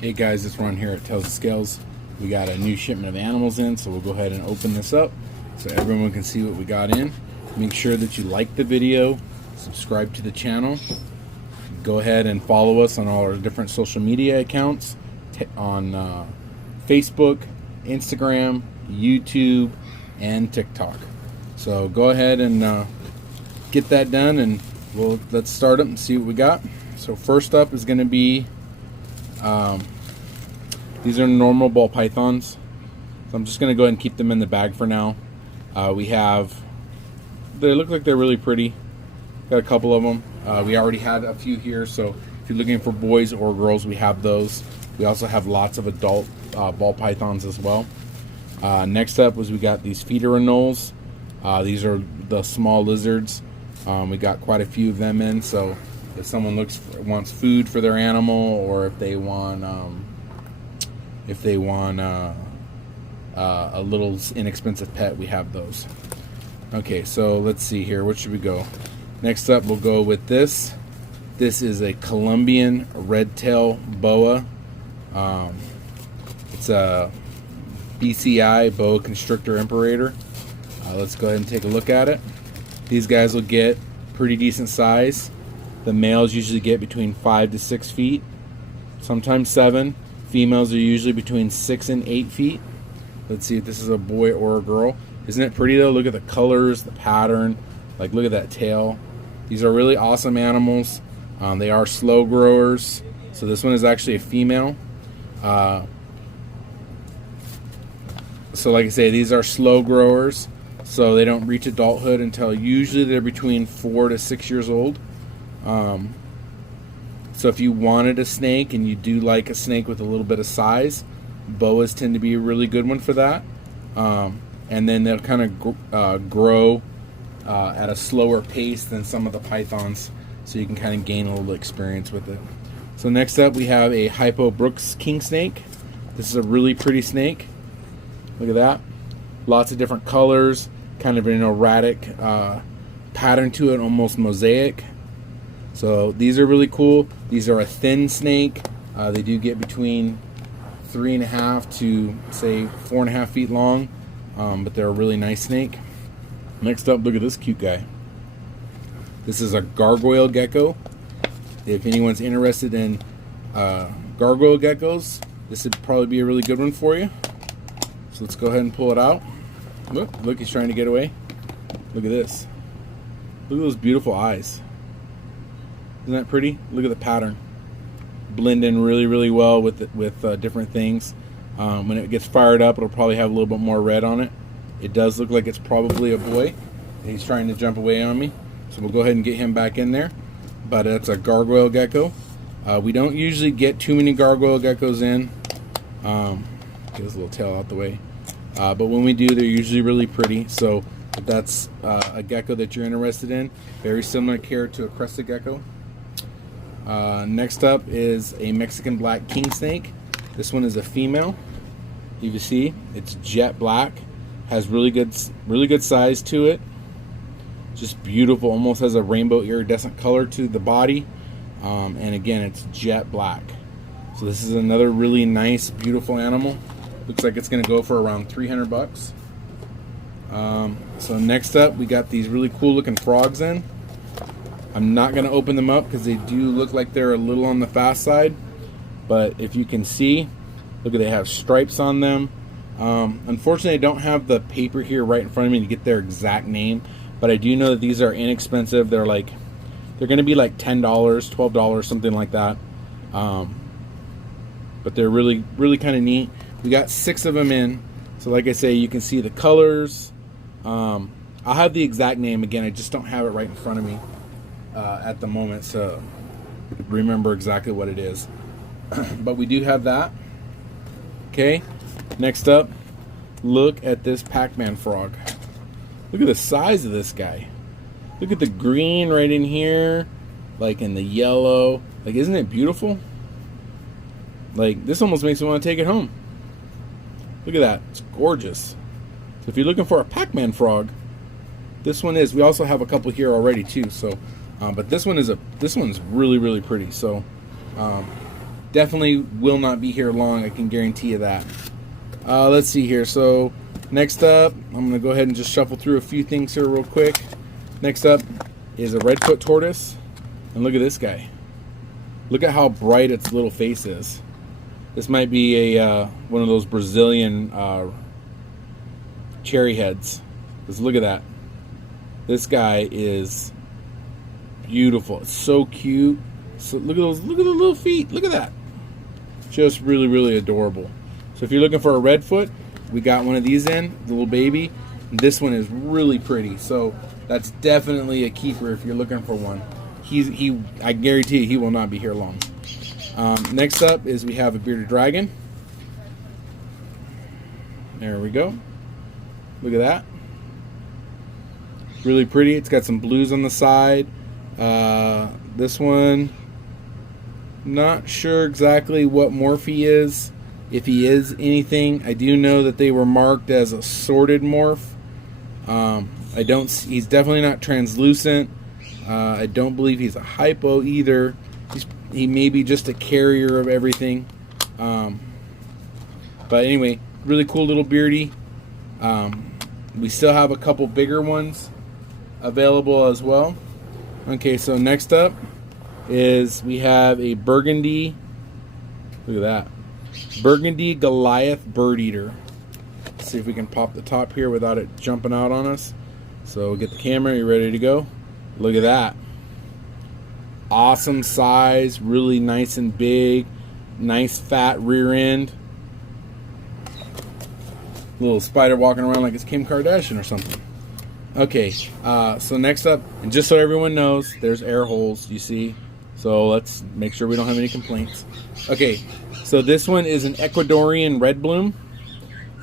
Hey guys, it's Ron here at Tails of Scales. We got a new shipment of animals in, so we'll go ahead and open this up so everyone can see what we got in. Make sure that you like the video, subscribe to the channel, go ahead and follow us on all our different social media accounts on Facebook, Instagram, YouTube, and TikTok. So go ahead and get that done, and let's start up and see what we got. So first up is going to be these are normal ball pythons, so I'm just going to go ahead and keep them in the bag for now. They look like they're really pretty. Got a couple of them. We already had a few here, so if you're looking for boys or girls, we have those. We also have lots of adult ball pythons as well. Next up was we got these feeder anoles. These are the small lizards. We got quite a few of them in, so if someone wants food for their animal, or if they want a little inexpensive pet, we have those. Okay, so let's see here. What should we go? Next up, we'll go with this. This is a Colombian red-tail boa. It's a BCI, boa constrictor imperator. Let's go ahead and take a look at it. These guys will get pretty decent size. The males usually get between 5 to 6 feet, sometimes 7. Females are usually between 6 and 8 feet. Let's see if this is a boy or a girl. Isn't it pretty though? Look at the colors, the pattern. Like, look at that tail. These are really awesome animals. They are slow growers. So this one is actually a female. So like I say, these are slow growers. So they don't reach adulthood until usually they're between 4 to 6 years old. So if you wanted a snake and you do like a snake with a little bit of size, boas tend to be a really good one for that. And then they'll kind of grow at a slower pace than some of the pythons, so you can kind of gain a little experience with it. So next up we have a Hypo Brooks king snake. This is a really pretty snake. Look at that. Lots of different colors, kind of an erratic pattern to it, almost mosaic. So these are really cool. These are a thin snake. They do get between 3.5 to say 4.5 feet long, but they're a really nice snake. Next up, look at this cute guy. This is a gargoyle gecko. If anyone's interested in gargoyle geckos, this would probably be a really good one for you. So let's go ahead and pull it out. Look, he's trying to get away. Look at this. Look at those beautiful eyes. Isn't that pretty? Look at the pattern. Blend in really, really well with different things. When it gets fired up, it'll probably have a little bit more red on it. It does look like it's probably a boy. He's trying to jump away on me, so we'll go ahead and get him back in there. But it's a gargoyle gecko. We don't usually get too many gargoyle geckos in. Get his little tail out the way. But when we do, they're usually really pretty. So if that's a gecko that you're interested in, very similar care to a crested gecko. Next up is a Mexican black king snake. This one is a female. You can see it's jet black, has really good size to it. Just beautiful, almost has a rainbow iridescent color to the body, and again, it's jet black. So this is another really nice, beautiful animal. Looks like it's going to go for around 300 bucks. So next up, we got these really cool looking frogs in. I'm not going to open them up because they do look like they're a little on the fast side. But if you can see, look, they have stripes on them. Unfortunately, I don't have the paper here right in front of me to get their exact name. But I do know that these are inexpensive. They're going to be like $10, $12, something like that. But they're really, really kind of neat. We got 6 of them in. So like I say, you can see the colors. I'll have the exact name again. I just don't have it right in front of me at the moment, so remember exactly what it is. But we do have that. Okay, next up, look at this Pac-Man frog. Look at the size of this guy. Look at the green right in here, like in the yellow. Like, isn't it beautiful? Like, this almost makes me want to take it home. Look at that, it's gorgeous. So if you're looking for a Pac-Man frog, this one is. We also have a couple here already too. So, but this one's really, really pretty. So definitely will not be here long. I can guarantee you that. Let's see here. So next up, I'm going to go ahead and just shuffle through a few things here real quick. Next up is a redfoot tortoise. And look at this guy. Look at how bright its little face is. This might be a one of those Brazilian cherry heads. Just look at that. This guy is beautiful. It's so cute. So look at those. Look at the little feet. Look at that. Just really, really adorable. So if you're looking for a redfoot, we got one of these in, the little baby. This one is really pretty. So that's definitely a keeper if you're looking for one. I guarantee you, he will not be here long. Next up is we have a bearded dragon. There we go. Look at that. Really pretty. It's got some blues on the side. This one, not sure exactly what morph he is. If he is anything, I do know that they were marked as a sorted morph. He's definitely not translucent. I don't believe he's a hypo either. He may be just a carrier of everything. But anyway, really cool little beardy. We still have a couple bigger ones available as well. Okay, so next up is we have a burgundy. Look at that. Burgundy Goliath bird eater. Let's see if we can pop the top here without it jumping out on us. So get the camera. You ready to go? Look at that. Awesome size, really nice and big, nice fat rear end. Little spider walking around like it's Kim Kardashian or something. Okay, so next up, and just so everyone knows, there's air holes, you see. So let's make sure we don't have any complaints. Okay, so this one is an Ecuadorian red bloom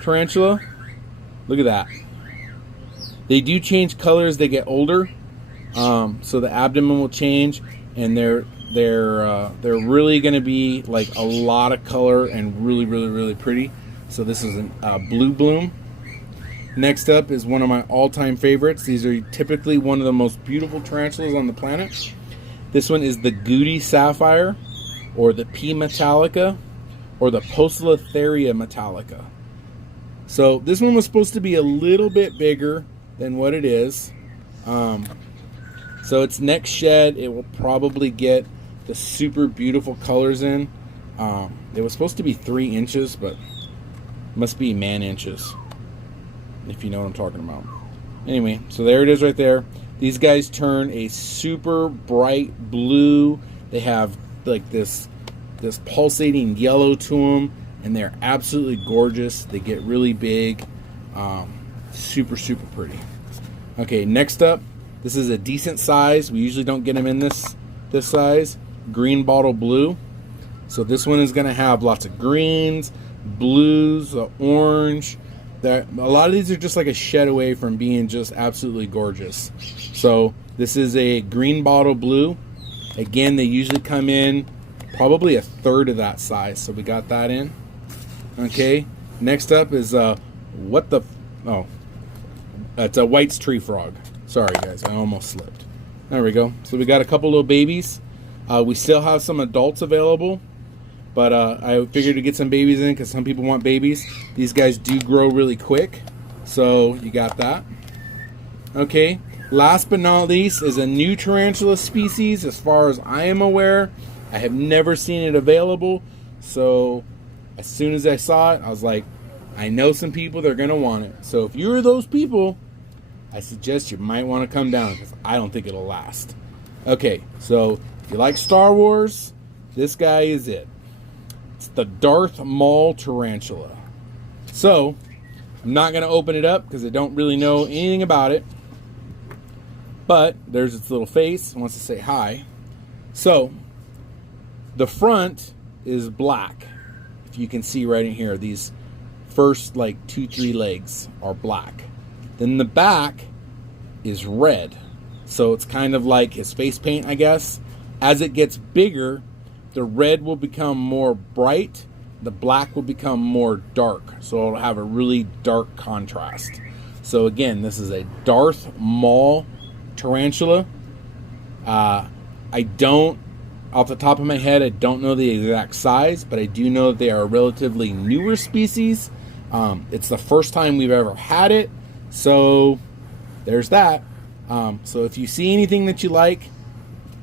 tarantula. Look at that. They do change color as they get older. So the abdomen will change, and they're really going to be like a lot of color and really, really, really pretty. So this is a blue bloom. Next up is one of my all-time favorites. These are typically one of the most beautiful tarantulas on the planet. This one is the Goody Sapphire, or the P Metallica, or the Poecilotheria Metallica. So this one was supposed to be a little bit bigger than what it is. So its next shed, it will probably get the super beautiful colors in. It was supposed to be 3 inches, but must be man inches, if you know what I'm talking about. Anyway, so there it is right there. These guys turn a super bright blue. They have like this pulsating yellow to them, and they're absolutely gorgeous. They get really big. Super, super pretty. Okay, next up, this is a decent size. We usually don't get them in this size. Green bottle blue. So this one is going to have lots of greens, blues, orange. A lot of these are just like a shed away from being just absolutely gorgeous. So this is a green bottle blue. Again, they usually come in probably a third of that size. So we got that in. Okay. Next up is it's a White's tree frog. Sorry guys, I almost slipped. There we go. So we got a couple little babies. We still have some adults available, but I figured to get some babies in because some people want babies. These guys do grow really quick, so you got that. Okay, last but not least is a new tarantula species. As far as I am aware, I have never seen it available. So as soon as I saw it, I was like, I know some people that are going to want it. So if you're those people, I suggest you might want to come down because I don't think it'll last. Okay, so if you like Star Wars, this guy is it. It's the Darth Maul tarantula. So I'm not going to open it up because I don't really know anything about it. But there's its little face. It wants to say hi. So the front is black. If you can see right in here, these first like 2-3 legs are black. Then the back is red. So it's kind of like his face paint, I guess. As it gets bigger, the red will become more bright. The black will become more dark. So it'll have a really dark contrast. So again, this is a Darth Maul tarantula. I don't Off the top of my head, I don't know the exact size, but I do know that they are a relatively newer species. It's the first time we've ever had it, so there's that. So if you see anything that you like,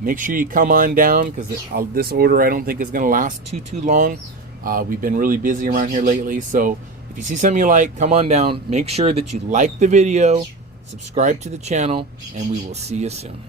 make sure you come on down, because this order I don't think is going to last too long. We've been really busy around here lately, so if you see something you like, come on down. Make sure that you like the video, subscribe to the channel, and we will see you soon.